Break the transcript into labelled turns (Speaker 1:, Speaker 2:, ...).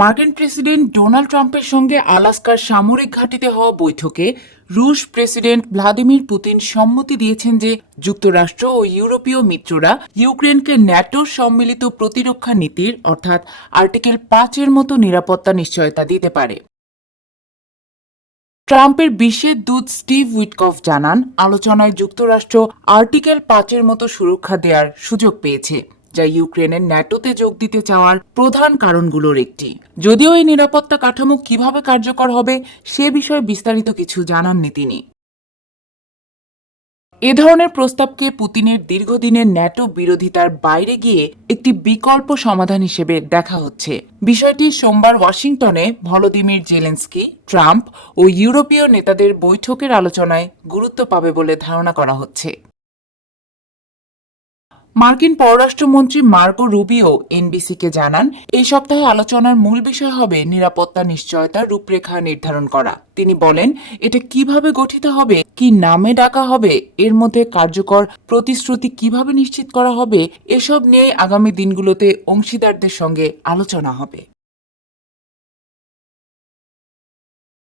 Speaker 1: মার্কিন president Donald ট্রাম্পের সঙ্গে আলাস্কার সামরিক ঘাঁটিতে হওয়া বৈঠকে রুশ প্রেসিডেন্ট ভ্লাদিমির পুতিন সম্মতি দিয়েছেন যে যুক্তরাষ্ট্র ও ইউরোপীয় মিত্ররা ইউক্রেনকে ন্যাটোর সম্মিলিত প্রতিরক্ষা নীতির, অর্থাৎ আর্টিকেল পাঁচের মতো নিরাপত্তা নিশ্চয়তা দিতে পারে। ট্রাম্পের বিশেষ দূত স্টিভ উইটকফ জানান, আলোচনায় যুক্তরাষ্ট্র আর্টিকেল পাঁচের মতো সুরক্ষা দেওয়ার সুযোগ পেয়েছে। যা ইউক্রেনের ন্যাটোতে যোগ দিতে চাওয়ার প্রধান কারণগুলোর একটি। যদিও এই নিরাপত্তা কাঠামো কীভাবে কার্যকর হবে, সে বিষয়ে বিস্তারিত কিছু জানাননি তিনি। এ ধরনের প্রস্তাবকে পুতিনের দীর্ঘদিনের ন্যাটো বিরোধিতার বাইরে গিয়ে একটি বিকল্প সমাধান হিসেবে দেখা হচ্ছে। বিষয়টি সোমবার ওয়াশিংটনে ভলোদিমির জেলেন্সকি, ট্রাম্প ও ইউরোপীয় নেতাদের বৈঠকের আলোচনায় গুরুত্ব পাবে বলে ধারণা করা হচ্ছে। মার্কিন পররাষ্ট্রমন্ত্রী মার্কো রুবিও এনবিসিকে জানান, এই সপ্তাহে আলোচনার মূল বিষয় হবে নিরাপত্তা, নিশ্চয়তা, রূপরেখা নির্ধারণ করা। তিনি বলেন, এটা কীভাবে গঠিত হবে, কি নামে ডাকা হবে, এর মধ্যে কার্যকর প্রতিশ্রুতি কীভাবে নিশ্চিত করা হবে, এসব নিয়ে আগামী দিনগুলোতে অংশীদারদের সঙ্গে আলোচনা হবে।